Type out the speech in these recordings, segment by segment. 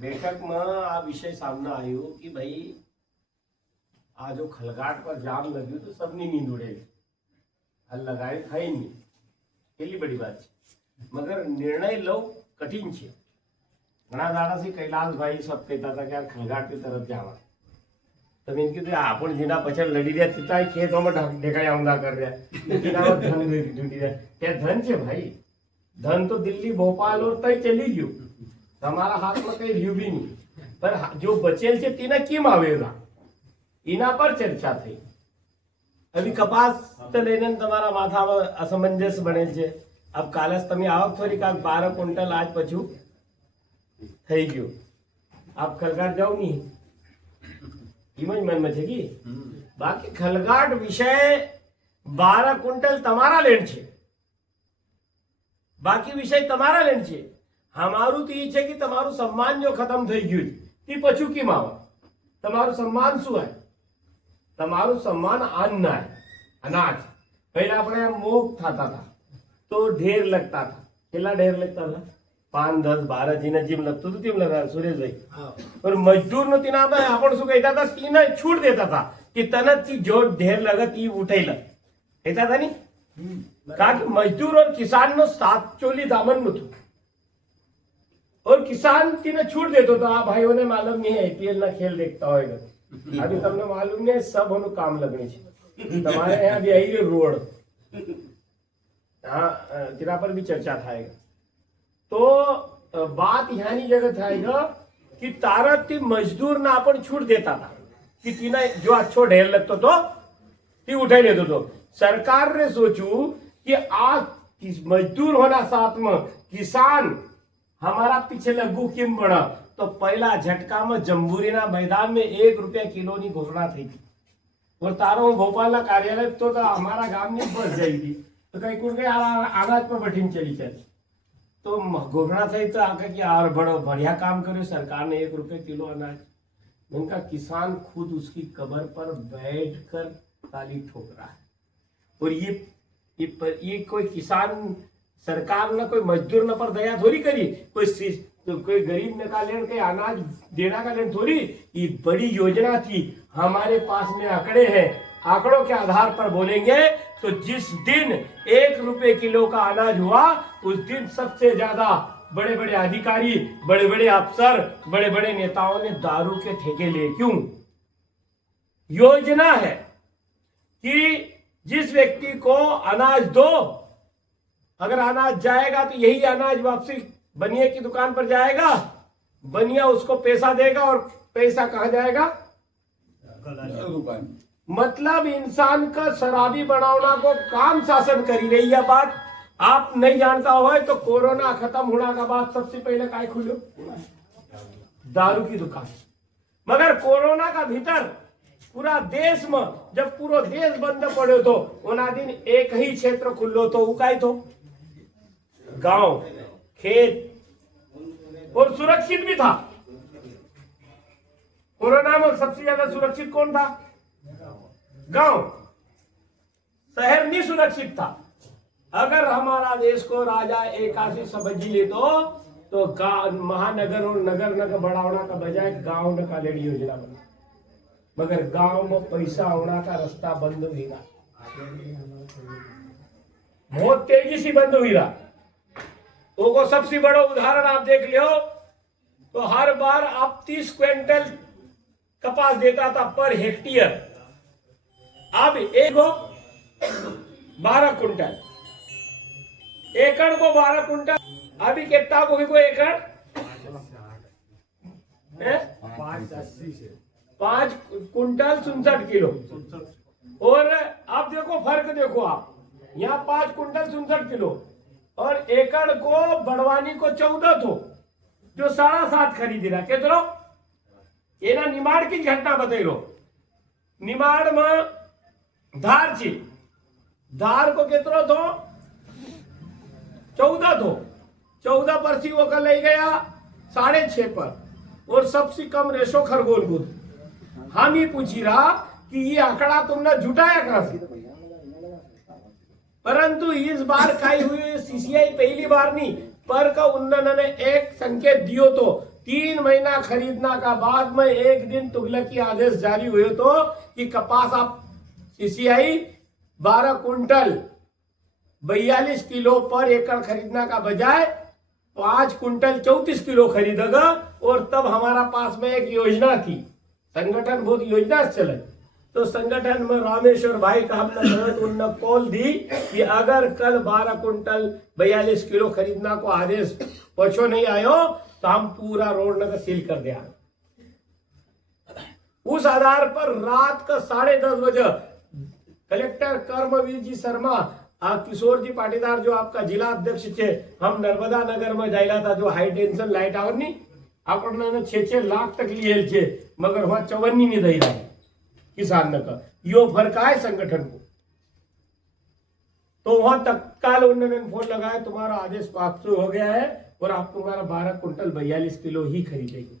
બેઠકમાં આ વિષય સામે આવ્યો કે ભાઈ આ જો ખલગાટ પર જામ લગ્યું તો सबनी नींद उड़ेगी आ लगाए થાય નહીં કેટલી બડી વાત છે મગર નિર્ણય લો કઠિન છે ઘણા દાડાથી કૈલાસભાઈ સબ કહેતા હતા કે આ ખલગાટ की तरफ जावा તમે એમ કીધું આપણ જેના પછાડ લડી રહ્યા તીતા ખેતોમાં ઢેકાયા ઊંધા કરી રહ્યા તેનામાં ધન ઢૂંઢી રહ્યા ત્યાં ધન છે ભાઈ ધન તો દિલ્હી ભોપાલ और तय चली गયું તમારા હાથમાં કઈ રહ્યું બી નહીં પર જો બચેલ છે તેને કેમ આવેલા એના પર ચર્ચા થઈ અભી કપાસ તો લઈને તમારા માથામાં અસમંજસ બનેલ છે अब કાલસ તમે આવક થોડી કાક 12 ક્વિન્ટલ આજ પછું થઈ ગયું આપ ખલગાટ જાવ નહીં એમ જ મનમાં છે કે બાકી ખલગાટ વિષય 12 ક્વિન્ટલ તમારા લેણ છે બાકી વિષય તમારા લેણ છે हमारू तो ये कि तमारू सम्मान जो खत्म થઈ ગયું તે પછું કેમ આવે તમારું सम्मान શું है તમારું सम्मान अन्न है अनाज पहले આપણે મોગ થતા હતા तो ढेर लगता था કેટલા ढेर लगता था 5 10 12 જીને જીમ लगતું હતું તેમ લગા સુરેશભાઈ और मजदूर નો તીના आपण શું કહેતા હતા તીને છૂટ દેતા था कि તનત जो ढेर लगत ई ઉઠેલા કહેતા હતા ની કારણ કે મજદૂર और किसान નો સાથ ચોલી દામન નતું और किसान तीने छूट देते तो आप भाइयों ने मालूम नहीं है आईपीएल ना खेल देखता होगा अभी तुमने मालूम नहीं सब होनो काम लगनी चाहिए तुम्हारे यहाँ भी आई रोड हाँ तेरा पर भी चर्चा थाएगा तो बात यहाँ नहीं जगह थाएगा कि तारत मजदूर ना अपन छूट देता था कि तीना जो अच्छो ढेर लगता तो ती उठाई लेते तो सरकार ने सोचू कि आज मजदूर होना साथ में किसान हमारा पीछे लगू किम बड़ा तो पहला झटका में जम्बूरीना मैदान में 1 रुपया किलो की घोषणा थी और तारो भोपाल कार्यालय तो हमारा गांव में बस जाएगी तो कहीं कुछ अनाज पर बठीन चली चली तो घोषणा थी तो आगे कि यार बड़ो बढ़िया काम करे सरकार ने 1 रुपये किलो अनाज उनका किसान खुद उसकी कब्र पर बैठकर ताली ठोक रहा है और ये कोई किसान सरकार ने कोई मजदूर न पर दया थोड़ी करी कोई गरीब ने का लेन के अनाज देना का लेन थोड़ी ये बड़ी योजना थी हमारे पास में आंकड़े हैं आंकड़ों के आधार पर बोलेंगे तो जिस दिन 1 रुपये किलो का अनाज हुआ उस दिन सबसे ज्यादा बड़े बड़े अधिकारी बड़े बड़े अफसर बड़े बड़े नेताओं ने दारू के ठेके लिए क्यों योजना है कि जिस व्यक्ति को अनाज दो अगर अनाज जाएगा तो यही अनाज वापसी बनिया की दुकान पर जाएगा बनिया उसको पैसा देगा और पैसा कहां जाएगा मतलब इंसान का शराबी बनाना को काम शासन करी रही है बात आप नहीं जानता हो तो कोरोना खत्म होने का बाद सबसे पहले काय खुलो दारू की दुकान मगर कोरोना का भीतर पूरा देश में जब पूरा देश बंद पड़ो तो उना दिन एक ही क्षेत्र खुलो तो उकाई तो गांव खेत और सुरक्षित भी था कोरोना में सबसे ज्यादा सुरक्षित कौन था गांव शहर नहीं सुरक्षित था अगर हमारा देश को राजा एकासी समझ ले तो महानगर और नगर नगर बढ़ावना का बजाय गांव में कालेड़ी योजना बना मगर गांव में पैसा होना का रास्ता बंद हुई रहा बहुत तेजी से बंद हुई रहा तो को सबसे बड़ा उदाहरण आप देख लियो तो हर बार आप 30 क्विंटल कपास देता था पर हेक्टेयर अब एक को 12 क्विंटल एकड़ को 12 क्विंटल अभी कितना को एकड़ 5 क्विंटल 67 किलो और अब देखो फर्क देखो आप यहाँ 5 क्विंटल 67 किलो और एकड़ को बड़वानी को 14 थो जो 7.5 खरीदी रहा कितनो एना निमाड़ की घटना बताई रो निमाड़ में धार छी धार को कितनो थो 14 थो 14 पर सी वो कर ले गया 6.5 पर और सबसे कम रेशो खरगोन को हम ही पूछी रहा कि ये आंकड़ा तुमने जुटाया कहां से परंतु इस बार काई हुई सीसीआई पहली बार नहीं पर का उन्होंने एक संकेत दियो तो 3 महीना खरीदना का बाद में एक दिन तुगलकी आदेश जारी हुए तो कि कपास आप सीसीआई 12 कुंटल 42 किलो पर एकड़ खरीदना का बजाय 5 कुंटल 34 किलो खरीदेगा। और तब हमारा पास में एक योजना थी, संगठन बहुत योजना चले, तो संगठन में रामेश्वर भाई का हमने उनने कॉल दी कि अगर कल 12 कुंटल 42 किलो खरीदना को आदेश पछो नहीं आयो तो हम पूरा रोड न सील कर दिया। उस आधार पर रात का 10:30 बजे कलेक्टर कर्मवीर जी शर्मा किशोर जी पाटीदार जो आपका जिला अध्यक्ष थे, हम नर्मदा नगर में जायला था जो हाई टेंशन लाइट आवर नहीं आपने 6-6 लाख तक लिए छे, मगर वहां 54 नहीं दई रहा किसान का। यो फर्क है संगठन को। तो वहां तत्काल उन्होंने फोन लगाया, तुम्हारा आदेश पास हो गया है और आप तुम्हारा 12 कुंटल 42 किलो ही खरीदेंगे।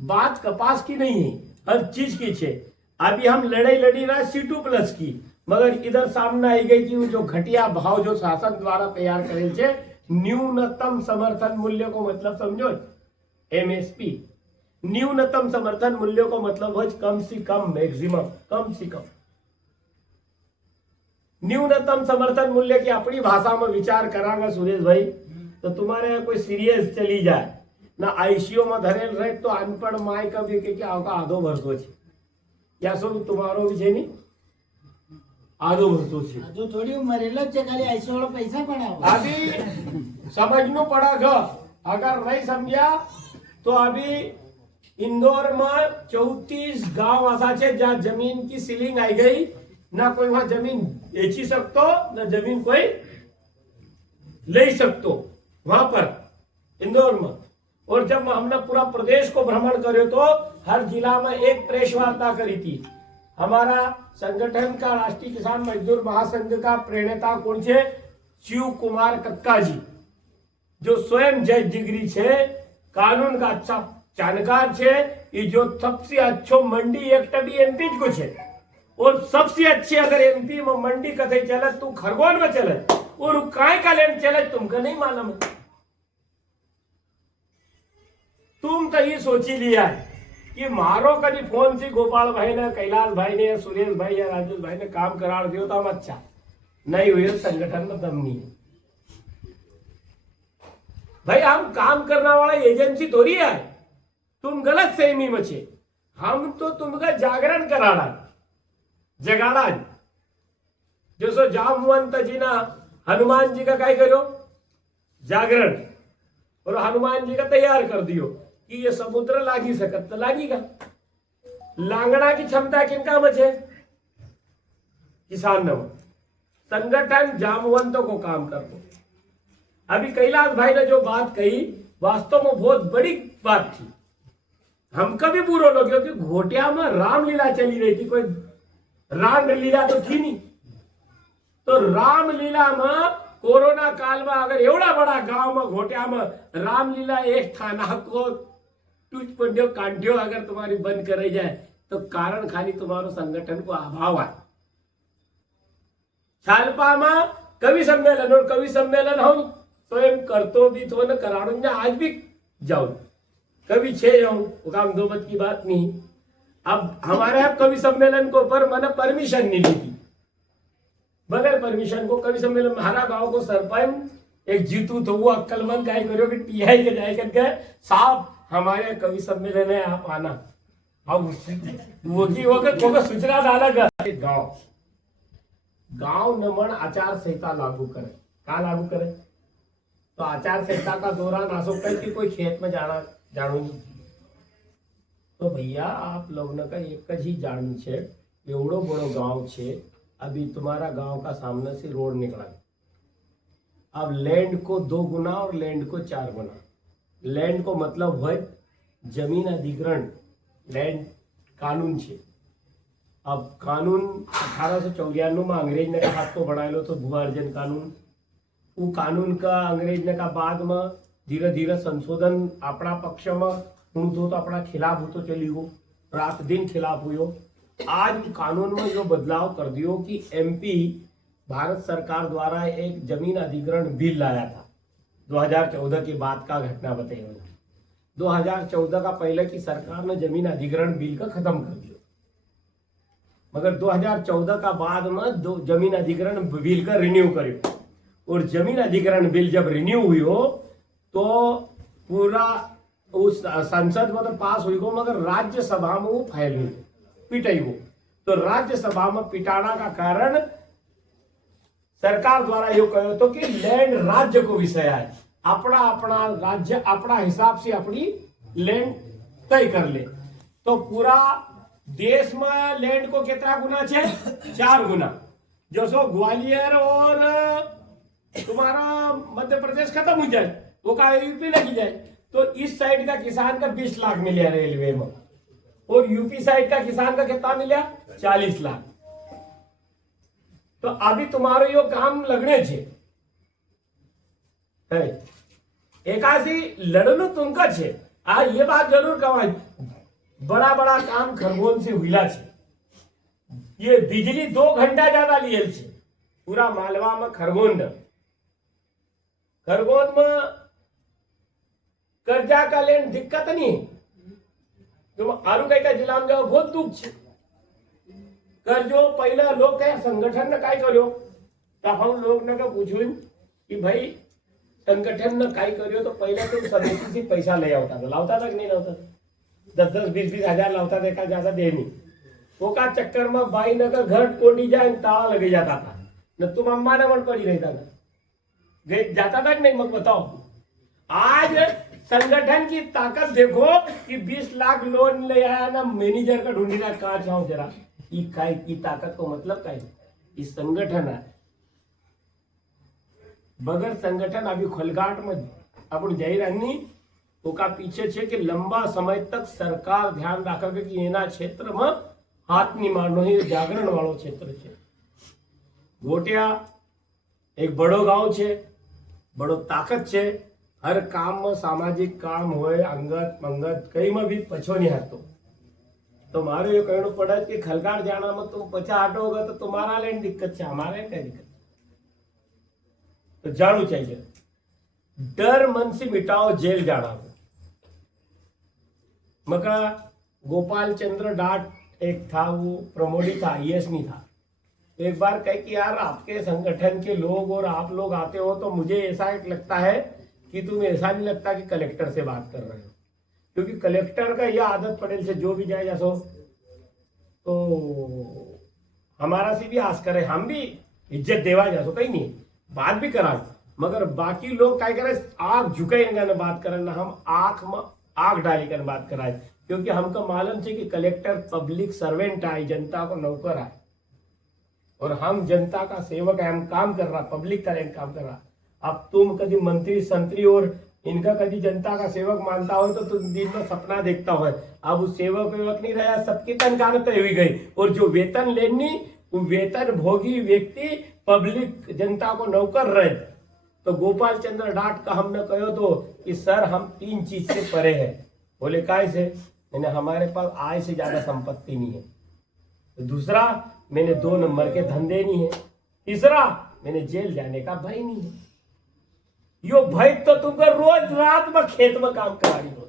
बात कपास की नहीं है, हर चीज की छे। अभी हम लड़ाई लड़ी रहा C2+ की, मगर इधर सामने आई गई कि जो घटिया भाव जो शासन द्वारा तैयार करे छे, न्यूनतम समर्थन मूल्य को मतलब समझो, MSP न्यूनतम समर्थन मूल्य को मतलब है कम से कम, मैक्सिमम कम से कम। न्यूनतम समर्थन मूल्य की अपनी भाषा में विचार करांगा सुरेश भाई तो तुम्हारे यहाँ कोई सीरियस चली जाए ना आईसीयू में धरेल रहे तो अनपढ़ माय का भी के आवका आधो भरतो छे, या सो तुम्हारो भी छे नहीं आधो भरतो छे, जो थोड़ी मरेलो छे खाली आईसीयू वाला पैसा पड़ा। अभी समझनो पड़ेगा, अगर नहीं समझा तो अभी इंदौर में 34 गांव ऐसा छे जहां जमीन की सीलिंग आई गई, ना कोई वहां जमीन बेची सकतो ना जमीन कोई ले सकतो वहां पर इंदौर में। और जब हमने पूरा प्रदेश को भ्रमण करे तो हर जिला में एक प्रेस वार्ता करी थी। हमारा संगठन का राष्ट्रीय किसान मजदूर महासंघ का प्रणेता कौन छे, शिव कुमार कक्का जी, जो स्वयं जज डिग्री छे, कानून का अच्छा जानकार छे, ये जो सबसे अच्छो मंडी एक्ट भी एमपी को छे। और सबसे अच्छी अगर एमपी में मंडी कथे चले तू खरगोन में चले और काय का लैंड चले तुमको नहीं मालूम। तुम तो ये सोची लिया है कि मारो कभी फोन से गोपाल भाई ने, कैलाश भाई ने, सुरेश भाई या राजेश भाई ने काम करा दियो तो हम अच्छा नहीं हुए, संगठन में दम नहीं है। भाई हम काम करने वाला एजेंसी थोड़ी है, तुम गलत फहमी में छे। हम तो तुमका जागरण कराना जगाड़ा। जैसो जामवंत जी ना हनुमान जी का काय करो जागरण, और हनुमान जी का तैयार कर दियो कि ये समुद्र लागी सकत तो लागेगा। लांगड़ा की क्षमता किनका बचे, किसान न। संगठन जामवंतों को काम करते। अभी कैलाश भाई ने जो बात कही वास्तव में बहुत बड़ी बात थी, हम कभी बुरो लोग, क्योंकि घोटिया में रामलीला चली रही थी, कोई रामलीला तो थी नहीं। तो रामलीला में कोरोना काल में अगर एवढा बड़ा गांव में घोटिया में रामलीला एक थाना को टूट पड़ो कांटियो अगर तुम्हारी बंद कराई जाए तो कारण खाली तुम्हारो संगठन को अभाव है। छालपा में कवि सम्मेलन, और कवि सम्मेलन हम स्वयं करतो भी तो न कराड़ू, आज भी जाऊं कभी छे जाऊं, वो काम दो बत की बात नहीं। अब हमारे यहाँ कवि सम्मेलन को पर मैंने परमिशन नहीं ली थी, बगैर परमिशन को कवि सम्मेलन में हरा गांव को सरपंच एक जीतू तो वो अक्कलमंद काय करो कि टीआई के जाए करके साहब हमारे कवि सम्मेलन है आप आना। अब वो की वो सूचना डाला गांव गांव नमन आचार संहिता लागू करे। क्या लागू करे तो आचार संहिता का दौरान आसो कि कोई खेत में जाना जाणू तो भैया आप लोगों का एक ही जाणू छे, एवढो बड़ो गांव छे, अभी तुम्हारा गांव का सामने से रोड निकला, अब लैंड को 2 गुना और लैंड को 4 गुना। लैंड को मतलब है जमीन अधिग्रहण, लैंड कानून छे। अब कानून 1894 में अंग्रेज ने हाथ को बढ़ायेलो तो भू अर्जन कानून, वो कानून का अंग्रेज ने का बाद में धीरे धीरे संशोधन अपना पक्ष में हूँ तो अपना खिलाफ हो तो चली गो, रात दिन खिलाफ हुई। आज कानून में जो बदलाव कर दियो कि एमपी भारत सरकार द्वारा एक जमीन अधिग्रहण बिल लाया था 2014 के बाद का घटना बताइए। 2014 का पहले की सरकार ने जमीन अधिग्रहण बिल का खत्म कर दिया, मगर 2014 का बाद में जमीन अधिग्रहण बिल का रिन्यू करियो। और जमीन अधिग्रहण बिल जब रिन्यू हुई हो तो पूरा उस संसद में तो पास हुई हो, मगर राज्यसभा में वो फाइल हुई, पिटाई हो। तो राज्यसभा में पिटाना का कारण सरकार द्वारा यो कहो तो कि लैंड राज्य को विषय है, अपना अपना राज्य अपना हिसाब से अपनी लैंड तय कर ले। तो पूरा देश में लैंड को कितना गुना है? 4 गुना। जो सो ग्वालियर और तुम्हारा मध्य प्रदेश खत्म हो जाए, वो का यूपी लगी जाए, तो इस साइड का किसान का 20 लाख मिला रेलवे में, और यूपी साइड का किसान का कितना मिला? 40 लाख। तो अभी तुम्हारो यो काम लगने छे, एकासी लड़नु तुमका छे। आ ये बात जरूर कहवाई, बड़ा बड़ा काम खरगोन से हुईला छे। ये बिजली 2 घंटा ज्यादा लियल छे पूरा मालवा में। खरगोन में कर्जा का लेन दिक्कत नहीं, तुम आरु कई का जिला में जाओ बहुत दुख छे। कर्जो पहला लोग कहे संगठन ने काय कर्यो, तो हम लोग ने पूछू कि भाई संगठन ने काय कर्यो, तो पहले तुम समिति से पैसा ले आवता था, लावता था कि नहीं लावता था? 10-10, 20-20 हजार लावता था, ज्यादा दे नहीं। वो का चक्कर में बाई न का घर टोटी जाए ताला लगे जाता था, न तुम अम्मा ने मन पड़ी रहता था, जाता था कि नहीं? मत बताओ। आज संगठन की ताकत देखो कि 20 लाख लोन ले आया ना, मैनेजर का ढूंढी ना, कहा चाहो जरा की ताकत को मतलब का इस संगठन है। बगैर संगठन अभी खोलघाट में अपन जाई रहनी, तो का पीछे छे कि लंबा समय तक सरकार ध्यान राखे कि एना क्षेत्र में हाथ नहीं मारनो है। जागरण वालों क्षेत्र छे। गोटिया एक बड़ो गांव छे, बड़ो ताकत छे। हर काम में सामाजिक काम होए, अंगत मंगत कई में भी पछो नहीं हटतो। तो मारे ये कहना पड़ा कि खलगाड़ जाना में तुम पछा हटोगे तो तुम्हारा लेन दिक्कत है, हमारे क्या दिक्कत। तो जानू चाहिए, डर मन से मिटाओ, जेल जाना। मका गोपाल चंद्र डाट एक था, वो प्रमोदी था, आईएएस नहीं था। एक बार कहे कि यार आपके संगठन के लोग और आप लोग आते हो तो मुझे ऐसा लगता है कि तुम ऐसा नहीं लगता कि कलेक्टर से बात कर रहे हो, क्योंकि कलेक्टर का यह आदत पड़े से जो भी जाए जैसो तो हमारा से भी आस करे, हम भी इज्जत देवा जैसो कहीं नहीं, बात भी करा। मगर बाकी लोग क्या करे, आंख झुकाएंगे ना बात करें ना, हम आंख में आंख डाली कर बात कराए, क्योंकि हमको मालूम है कि कलेक्टर पब्लिक सर्वेंट आए, जनता को नौकर आए, और हम जनता का सेवक है। हम काम कर रहा, पब्लिक का काम कर रहा। अब तुम कभी मंत्री संतरी और इनका कभी जनता का सेवक मानता हो तो तुम दिन में सपना देखता हो। अब उस सेवक वेवक नहीं रहा, सबकी तनख्वाह तय हुई गई, और जो वेतन लेनी वो वेतन भोगी व्यक्ति पब्लिक जनता को नौकर रहे। तो गोपाल चंद्र डाट का हमने कहो तो कि सर हम 3 चीज से परे हैं। बोले काय से? मैंने हमारे पास आय से ज्यादा संपत्ति नहीं है। तो दूसरा, मैंने 2 नंबर के धंधे नहीं है। तीसरा, मैंने जेल जाने का भय नहीं है। यो भय तो तुमको रोज रात में खेत में काम करानी हो।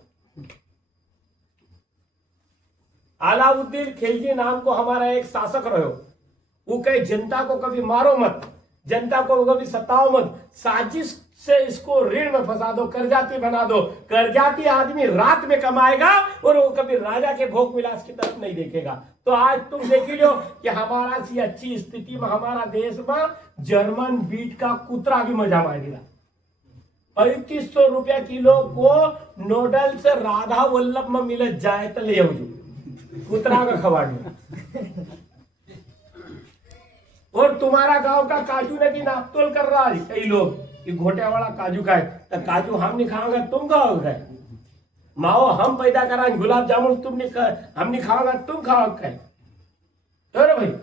अलाउद्दीन खिलजी नाम को हमारा एक शासक रहो, वो कहे जनता को कभी मारो मत, जनता को कभी सताओ मत, साजिश से इसको ऋण में फंसा दो, कर्जाती बना दो। कर्जाती आदमी रात में कमाएगा और वो कभी राजा के भोग विलास की तरफ नहीं देखेगा। तो आज तुम देख लो कि हमारा सी अच्छी स्थिति में हमारा देश में जर्मन बीट का कुतरा भी मजा मारेगा। 3500 रुपया किलो को नोडल से राधा वल्लभ में मिल जाए तो ले आओ कुतरा का खवाड़। और तुम्हारा गांव का काजू ने की नापतोल कर रहा है कई लोग कि घोटे वाला काजू खाए, तो काजू हम नहीं खाओगे तुम खाओगे। माओ हम पैदा करा गुलाब जामुन तुम नहीं हम नहीं खाओगे तुम खाओगे। तो रे भाई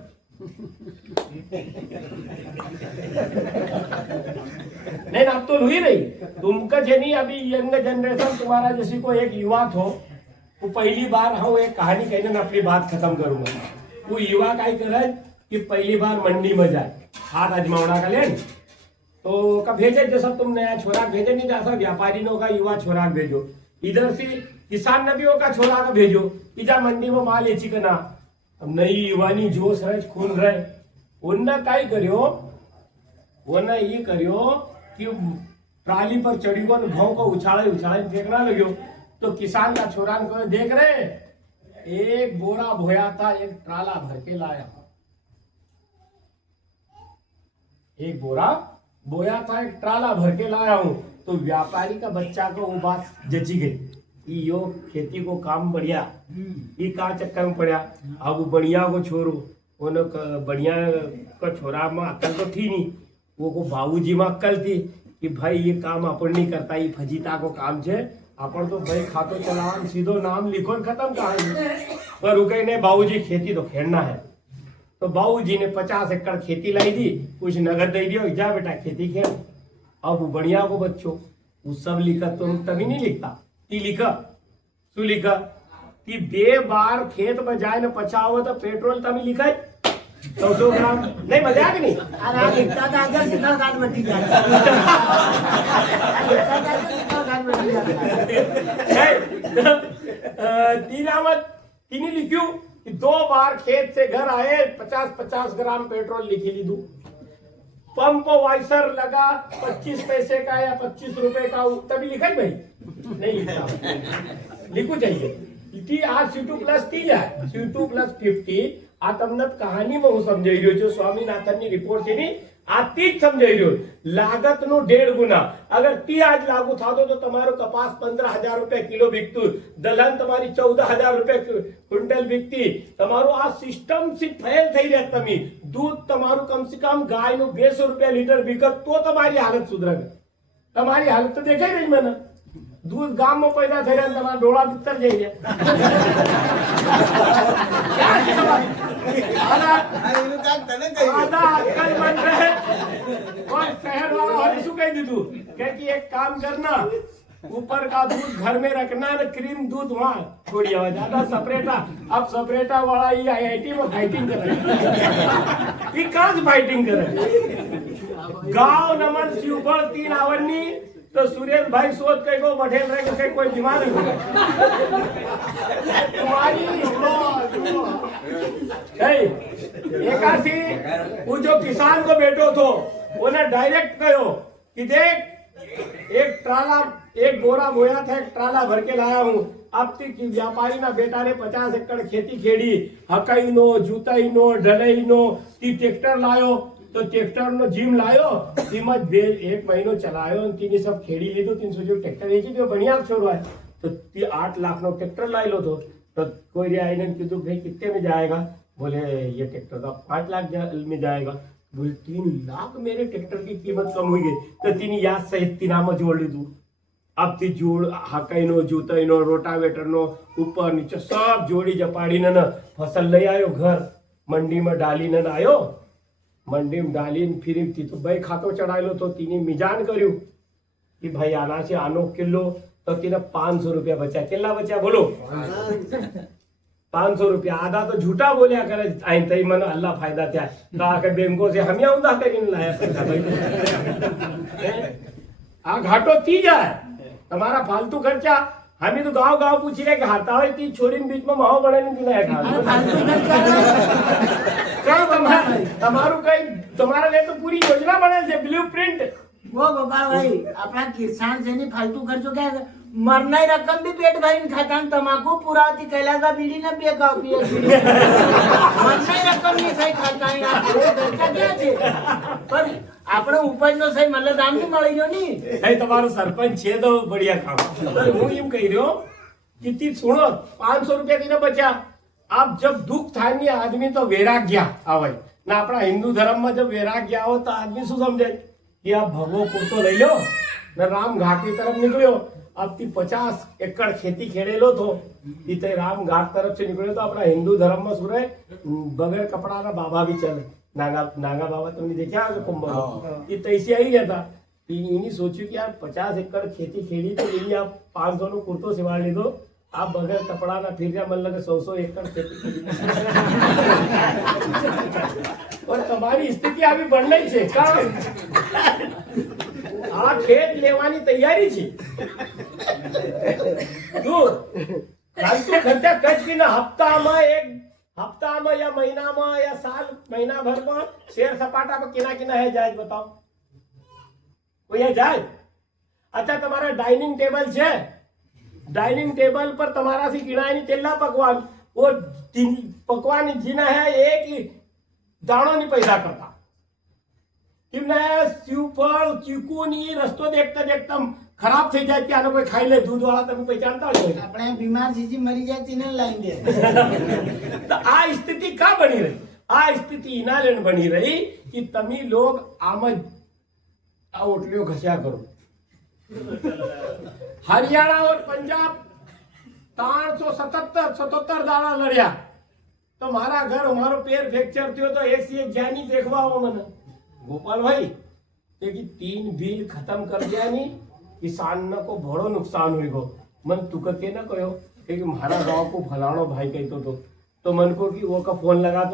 नहीं नापतोल हुई नहीं तुमका नहीं। अभी यंग जनरेशन तुम्हारा जैसी को एक युवा थो, वो पहली बार हम एक कहानी कहने में अपनी बात खत्म करूंगा। वो युवा का करे कि पहली बार मंडी में जाए हाथ आजमावना का लेन, तो का भेजे जैसा तुम नया छोरा भेजे नहीं, जैसा व्यापारी नो का युवा छोरा भेजो इधर से किसान नबियों का छोरा का भेजो कि जा मंडी में माल एची का ना। अब नई युवानी जोश रहे खून रहे उनने काई करियो उन्हें ये करियो कि ट्राली पर चढ़ी को भाव को उछाड़े उछाड़े फेंकना लग्यो। तो किसान का छोरा को देख रहे एक बोरा भोया था एक ट्राला भर के लाया। एक बोरा बोया था एक ट्राला भर के लाया हूं। तो व्यापारी का बच्चा को वो बात जची गई कि यो खेती को काम बढ़िया ये का चक्कर में पड़ा। अब बढ़िया को छोरो बढ़िया का छोरा में अक्ल तो थी नहीं वो को बाबूजी में अक्ल थी कि भाई ये काम अपन नहीं करता ये फजीता को काम छे अपन तो भाई खातो चलावन सीधो नाम लिखो खत्म कहानी। पर रुके ने बाबूजी खेती तो खेलना है। तो बाबूजी ने 50 एकड़ खेती लाई दी कुछ नगद दे दियो जा बेटा खेती खेल। अब बढ़िया को बच्चों वो सब लिखा तो तभी नहीं लिखता ती लिखा शू लिखा ती बे बार खेत में जाए न पचाओ तो पेट्रोल तभी लिखा 100 ग्राम नहीं मजाक नहीं। अरे इतना दादा सिखा गान बटी तीनी लिखू कि 2 बार खेत से घर आए 50-50 ग्राम पेट्रोल लिखी ली दू। पंप वाइसर लगा 25 पैसे का या 25 रुपए का तभी लिखा भाई नहीं लिखा लिखू चाहिए आज C2+ थी जाए C2+50 आ तमने कहानी में હું સમજાઈ રહ્યો છું સ્વામીનાથનની રિપોર્ટ છે ની આથી જ સમજાઈ રહ્યો लागत નો 1.5 गुना अगर ती आज लागू થાતો तो તમારો કપાસ 15,000 રૂપિયા કિલો વિકતું દલહન તમારી 14,000 રૂપિયા ક્વિન્ટલ વિકતી તમારો આ સિસ્ટમ થી ફેલ થઈ રહ્યા તમે दूध તમારું कम से कम गाय નું 200 રૂપિયા लीटर વિકત તો તમારી હાલત સુધરે તમારી હાલત તો દેખાઈ રહી મને दूध गाम में पैदा थे तुम्हारा डोला भीतर जाइए आधा अक्कल बन रहे और शहर वाला हरीशु कह दी तू कि एक काम करना ऊपर का दूध घर में रखना न क्रीम दूध वहाँ छोड़िए ज्यादा सपरेटा अब सपरेटा वाला ये IIT में फाइटिंग कर रहे कहाँ से फाइटिंग कर रहे गाँव नमन शिवबल 3 आवरनी तो सुरेश भाई सोच के को बैठे रहे के कोई बीमार है तुम्हारी एकासी वो जो किसान को बैठो थो उन्हें डायरेक्ट कहो कि देख एक बोरा बोया था एक ट्राला भर के लाया हूँ। अब तक व्यापारी ना बेटा ने 50 एकड़ खेती खेड़ी हकाई नो जूताई नो ढलाई नो ट्रैक्टर लायो तो ट्रैक्टर नो जिम लायो कीमत 1 महीनो चलायो तीनी सब खेड़ी लीधो 300 जो ट्रैक्टर वेची तो बढ़िया छोड़वा तो 8 लाख नो ट्रैक्टर लाई लो तो कोई रे आईने कीधु भाई कितने में जाएगा बोले ये ट्रैक्टर का 5 लाख में जाएगा बोले 3 लाख मेरे ट्रैक्टर की कीमत कम हुई गई तो तीन याद सहित तीनामा जोड़ ली तू अब ती जोड़ हकाई नो जूताई नो रोटावेटर नो ऊपर नीचे सब जोड़ी जपाड़ी न फसल ले आयो घर मंडी में डाली न आयो मंडी में डाली फिर थी तो भाई खातो चढ़ायलो तो तीनी मिजान कर्यु कि भाई आना से आनो किलो तो तीने 500 रुपया बचा किला बचा बोलो 500 रुपया आधा तो झूठा बोलिया करे आई तई मन अल्लाह फायदा था तो आके बैंकों से हम उदा करीने लाया पैसा भाई आ घाटो थी जाए तुम्हारा फालतू खर्चा हमें तो गांव गांव पूछ रहे कि हाथा हुई थी छोरी बीच में माहो बने नहीं दिलाया તમારું કઈ તમારા लिए तो पूरी योजना बने છે ब्लूप्रिंट वो गोपाल भाई अपना किसान से नहीं फालतू खर्चो क्या मरना ही रकम भी पेट भरी नहीं खाता तमाकू पूरा थी कैला का बीड़ी ना पिए का पिए मरना ही रकम नहीं सही खाता है खर्चा क्या છે पर આપણે ઉપજ નો સહી મતલબ દામ નહીં મળી ગયો ની એ તમારો સરપંચ છે તો બઢિયા કામ પર હું એમ કહી રહ્યો कि ती सुनो 500 रुपया तीने बचा अब जब दुख थाय नहीं आदमी तो वैराग्य आवे ना अपना हिंदू धर्म में जब वैराग्य आओ तो आदमी शू समझे कि आप भगवो कुर्तो लई लो न राम घाट की तरफ निकलो अब ती 50 एकड़ खेती खेड़ेलो तो ते राम घाट तरफ से निकले तो अपना हिंदू धर्म में सुरे बगैर कपड़ा ना बाबा भी चले नागा बाबा तुमने देखा कुंभ ये तैसे ही रहता इन्हीं सोचू कि यार 50 एकड़ खेती खेड़ी तो यही आप 500 नो कुर्तो सिवा ली दो आप बगैर कपड़ा ना फिर मन लगे 100 एकड़ खेती और तुम्हारी स्थिति अभी बढ़ नहीं है આ ખેત લેવાની તૈયારી છે તું फालतू खर्चा कच की ना हफ्ताમાં या મહિનામાં या साल મહિનાભરમાં શેર સપાટા પર किना किना है जायज बताओ कोई है जायज अच्छा તમારા ડાઇનિંગ ટેબલ છે ડાઇનિંગ ટેબલ પર તમારાથી ગિણાયની તેલના પકવાન वो પકવાન જીના है एक ही દાણો ની પૈસા કરતા किमने सुपर चीकूनी रस्तो देखता देखता खराब થઈ જાય કે આનો કોઈ ખાઈ લે दूध वाला તમે पहचानता हो આપણે બીમાર જીજી મરી જાય તેને લાઈન દે तो आ स्थिति का बनी रही आ स्थिति इना लेन बनी रही कि तमी लोग आम आ ओटलियो घस्या करो हरियाणा और पंजाब 377 दाड़ा लड़िया तो मारा घर हमारो पैर फ्रैक्चर थयो तो एक से एक जानी देखवा हो मन गोपाल भाई कि 3 बिल खत्म कर दिया नहीं किसान को बड़ो नुकसान हुई गो मन तुक के न कहो कि मारा गांव को फलाणो भाई कहतो तो मन को कि वो का फोन लगा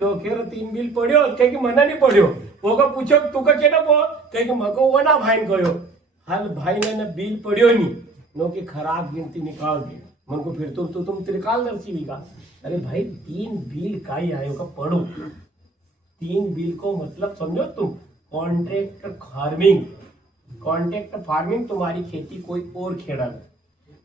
तो खेर 3 बिल पड़ियो कहे कि मना नहीं पड़ियो वो का पूछो तुक के न पो कहे कि मको वो ना भाई कहो हाल भाई ने बिल पड़ियो नहीं नो कि खराब गिनती निकाल दी मन को फिर तुम त्रिकाल दर्शी भी का अरे भाई 3 बिल का ही आयो का पढ़ो 3 बिल को मतलब समझो तुम कॉन्ट्रैक्ट फार्मिंग तुम्हारी खेती कोई और खेड़ा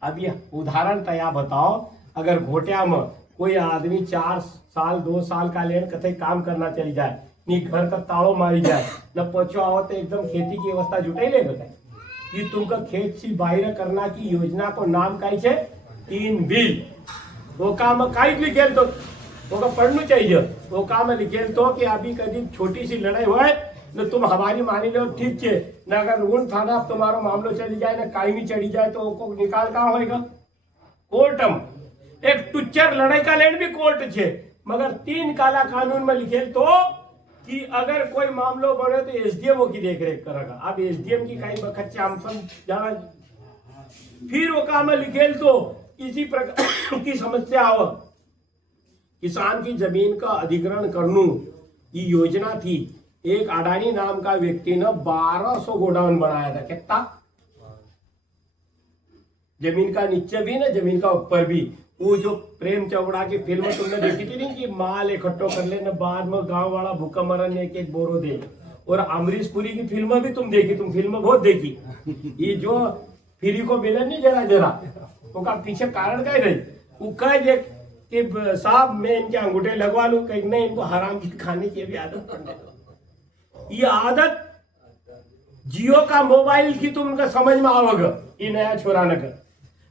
अब ये उदाहरण तया बताओ अगर घोटिया में कोई आदमी 4 साल 2 साल का लेन कथे काम करना चली जाए नी घर का ताड़ो मारी जाए न पचो आओ तो एकदम खेती की व्यवस्था जुटाई ले बताए कि तुमका खेत से बाहर करना की योजना को नाम काई छे 3 बिल वो काम काई लिखेल तो वो पढ़ना चाहिए वो काम लिखेल तो कि अभी कभी छोटी सी लड़ाई हुआ न तुम हमारी मानी लो ठीक है न अगर ऊन थाना तुम्हारा मामलो चली जाए न कायमी चढ़ी जाए तो वो निकाल कहाँ होएगा कोर्टम एक टुच्चर लड़ाई का लेन भी कोर्ट छे मगर 3 काला कानून में लिखेल तो कि अगर कोई मामलो बढ़े तो एसडीएम की देखरेख करेगा अब एसडीएम की कई बखत हम सब जाना फिर वो काम लिखेल तो इसी प्रकार की समस्या हो किसान की जमीन का अधिग्रहण करनू ये योजना थी एक अडानी नाम का व्यक्ति ने 1200 गोडाउन बनाया था कितना जमीन का नीचे भी ना जमीन का ऊपर भी वो जो प्रेम चोपड़ा की फिल्म तुमने देखी थी नहीं कि माल इकट्ठो कर लेना बाद में गांव वाला भूखा मरन एक बोरो दे और अमरीश पुरी की फिल्म भी तुम देखी तुम फिल्म बहुत देखी ये जो फ्री को मिलन नहीं जरा उनका पीछे कारण क्या रही वो कह दे कि साहब मैं इनके अंगूठे लगवा लूं कहीं नहीं इनको हराम की खाने की भी आदत पड़ने दो ये आदत जियो का मोबाइल की तुम उनका समझ में आओगे ये नया छोरा नगर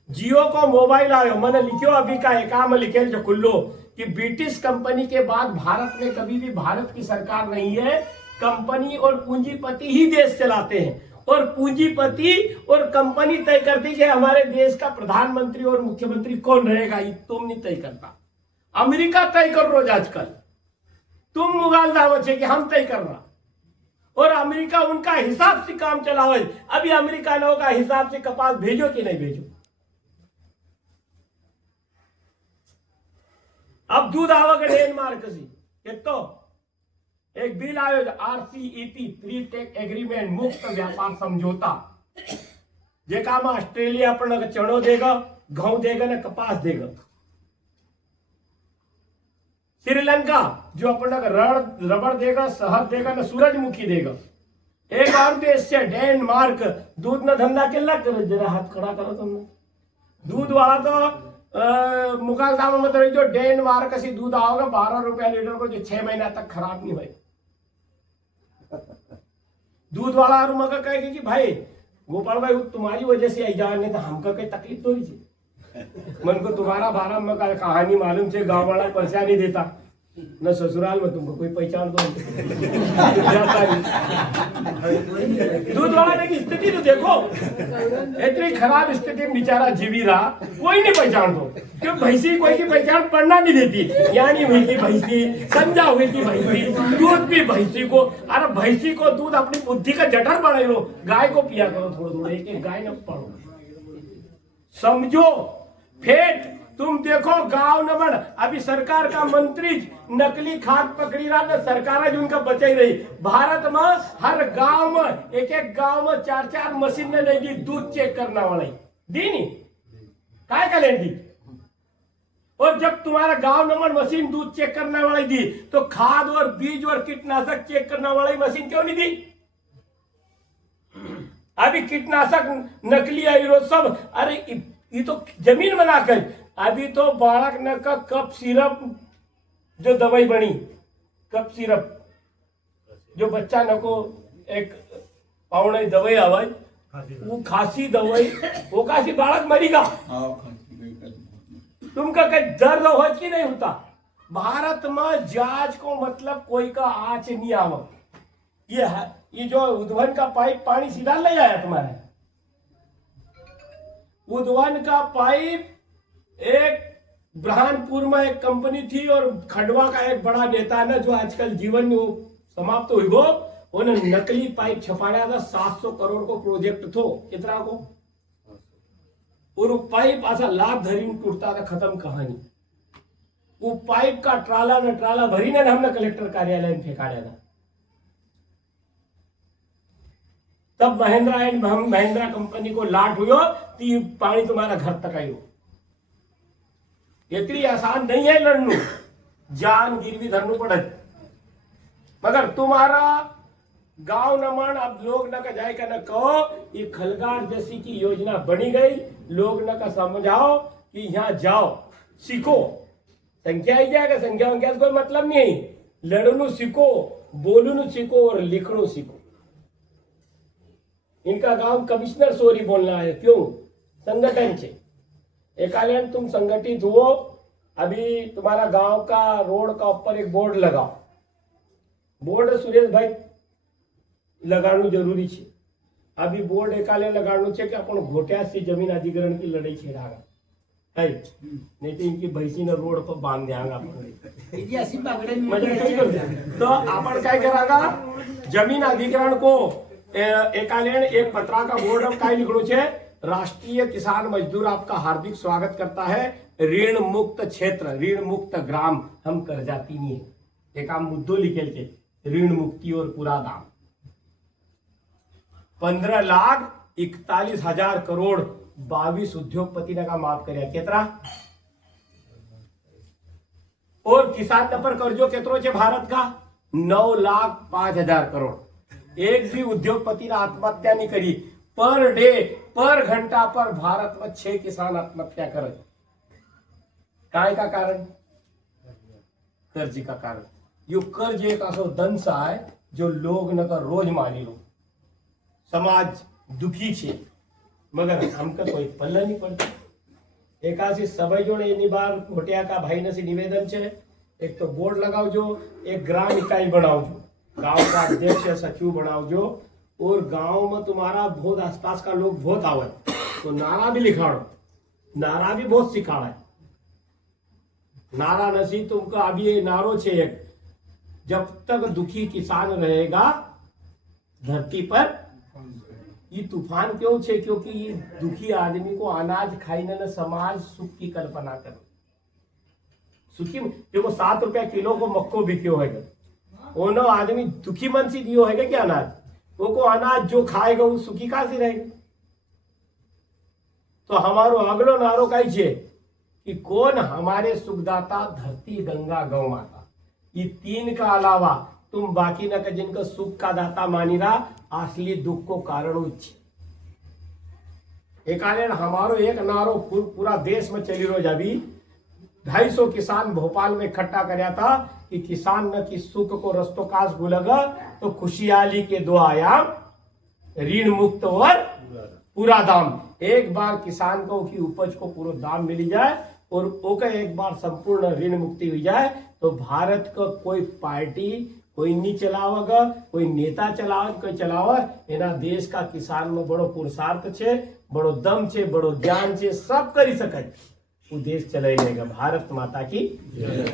जियो को मोबाइल आयो मैंने लिखो अभी का एकाम लिखे जो खुल्लो कि ब्रिटिश कंपनी के बाद भारत में कभी भी भारत की सरकार नहीं है कंपनी और पूंजीपति ही देश चलाते हैं और पूंजीपति और कंपनी तय करती है हमारे देश का प्रधानमंत्री और मुख्यमंत्री कौन रहेगा ये तुम नहीं तय करता अमेरिका तय कर रोज आजकल तुम मुगाल दावत है कि हम तय कर रहा और अमेरिका उनका हिसाब से काम चलावे अभी अमेरिका ने का हिसाब से कपास भेजो कि नहीं भेजो अब दूध आवक डेनमार्क से तो एक बिल आयो आरसीईपी फ्री टेक एग्रीमेंट मुक्त व्यापार समझौता जेका में ऑस्ट्रेलिया अपन चणो देगा घऊ देगा न कपास देगा श्रीलंका जो अपन रबड़ देगा शहद देगा न सूरजमुखी देगा एक और देश से डेनमार्क दूध न धंधा केला करे जरा हाथ खड़ा करो तुमने दूध वाला तो मुकाल दाम मतलब जो डेनमार्क से दूध आओगे 12 रुपया लीटर को जो 6 महीना तक खराब नहीं भाई दूध वाला और मगर कहेगी कि भाई गोपाल भाई तुम्हारी वजह से आई जाने तो हमको कोई तकलीफ तो नहीं मन को तुम्हारा बारह में का कहानी मालूम से गांव वाला परेशानी देता न ससुराल में तुमको कोई पहचान दो दूध वाला की स्थिति तो देखो इतनी खराब स्थिति में बेचारा जीवी रहा कोई नहीं पहचान दो क्यों भैंसी कोई की पहचान पढ़ना नहीं देती यानी हुई की भैंसी समझा हुई की भैंसी दूध भी भैंसी को अरे भैंसी को दूध अपनी बुद्धि का जठर बढ़ाई लो गाय को पिया करो थोड़ा थोड़ा एक गाय न पढ़ो समझो फेट तुम देखो गांव नंबर अभी सरकार का मंत्री नकली खाद पकड़ी रहा तो सरकार उनका बचाई रही। भारत में हर गांव में एक गांव में 4 मशीन ने नहीं दी दूध चेक करना वाली दी नहीं काय का लेन दी। और जब तुम्हारा गांव नंबर मशीन दूध चेक करने वाली दी तो खाद और बीज और कीटनाशक चेक करने वाली मशीन क्यों नहीं दी। अभी कीटनाशक नकली आई रोज सब, अरे ये तो जमीन बनाकर अभी तो बालक न का कप सिरप जो दवाई बनी कप सिरप जो बच्चा न को एक पावड़े दवाई आवाज वो खांसी दवाई वो खांसी बालक मरीगा। तुमका कहीं दर्द हो कि नहीं होता। भारत में जांच को मतलब कोई का आँच नहीं आवा। ये जो उद्वन का पाइप पानी सीधा ले आया तुम्हारे उद्वन का पाइप एक ब्रहानपुर में एक कंपनी थी और खंडवा का एक बड़ा नेता ना जो आजकल जीवन में समाप्त हुई वो उन्हें नकली पाइप छपाया था। 700 करोड़ को प्रोजेक्ट थो कितना को और वो पाइप ऐसा लाभ धरी टूटता था खत्म कहानी। वो पाइप का ट्राला न ट्राला भरी ने हमने कलेक्टर कार्यालय में फेंकाया था। तब महिंद्रा एंड महिंद्रा कंपनी को लाट हुई तो ये पानी तुम्हारा घर तक आई हो। इतनी आसान नहीं है लड़नू जान गिरवी धरनू पड़े। मगर तुम्हारा गांव नमन अब लोग न का जाए का न कहो ये खलगार जैसी की योजना बनी गई। लोग न का समझाओ कि यहाँ जाओ सीखो संख्या ही जाएगा संख्या से कोई मतलब नहीं। लड़नू सीखो बोलू सीखो और लिखणु सीखो। इनका गांव कमिश्नर सोरी बोलना है क्यों संगठन से एकालन तुम संगठित हुओ। अभी तुम्हारा गांव का रोड का ऊपर एक बोर्ड लगाओ। बोर्ड सुरेश भाई लगाणु जरूरी है। अभी बोर्ड एकाले लगाणु है कि अपन घोटिया से जमीन अधिग्रहण की लड़ाई छेड़ागा है नहीं तो इनकी भैंसी ने रोड पर बांध देंगे तो अपन क्या करागा जमीन अधिग्रहण को एकालेन एक पत्रा का बोर्ड अब काय लिखणु छे। राष्ट्रीय किसान मजदूर आपका हार्दिक स्वागत करता है। ऋण मुक्त क्षेत्र ऋण मुक्त ग्राम हम कर जाती नहीं है एक आम मुद्दों लिखेल के ऋण मुक्ति और पूरा दाम 15,41,000 करोड़ 22 उद्योगपति ने का माफ कर केतरा और किसान पर कर्जो केतरो छे भारत का 9,05,000 करोड़। एक भी उद्योगपति ने आत्महत्या नहीं करी। पर डे पर घंटा पर भारत में 6 किसान आत्महत्या करे। काय का कारण कर्ज का कारण। यो कर्ज एक असो दंश है जो लोग न कर रोज मानी लो। समाज दुखी छे मगर हमका कोई पल्ला नहीं पड़ता। एकासी सबै जोड़े एनी बार घोटिया का भाई ने से निवेदन छे एक तो बोर्ड लगाओ जो एक ग्राम इकाई बनाओ जो गांव का अध्यक्ष या सचिव बनाओ जो और गांव में तुम्हारा बहुत आसपास का लोग बहुत आवे तो नारा भी लिखाड़ो। नारा भी बहुत सिखाड़ा है। नारा नसी तुमको अभी ये नारो छे एक जब तक दुखी किसान रहेगा धरती पर ये तूफान क्यों छे क्योंकि ये दुखी आदमी को अनाज खाईने न समाज सुख की कल्पना करो। सुखी देखो 7 रुपया किलो को मक्को बिक्यो है ओनो आदमी दुखी मन से दियो है क्या अनाज वो को अनाज जो खाएगा वो सुखी कहां से रहेगा। तो हमारो अगलो नारो कई छे कि कौन हमारे सुखदाता धरती गंगा गौ माता। ये 3 का अलावा तुम बाकी न का जिनका सुख का दाता मानी रहा असली दुख को कारण उच्च। एक हमारो एक नारो पूरा देश में चली रोज। अभी 250 किसान भोपाल में इकट्ठा कराया था कि किसान न की सुख को रस्तोकाश भूलेगा तो खुशहाली के 2 आयाम ऋण मुक्त और पूरा दाम। एक बार किसान को की उपज को पूरा दाम मिल जाए और ओके एक बार संपूर्ण ऋण मुक्ति हो जाए तो भारत का कोई पार्टी कोई नहीं चलावेगा कोई नेता चलावे कोई चलावे एना देश का किसान में बड़ो पुरुषार्थ छे बड़ो दम छे बड़ो ज्ञान छे सब करी सके वो देश चलाई लेगा। भारत माता की जय।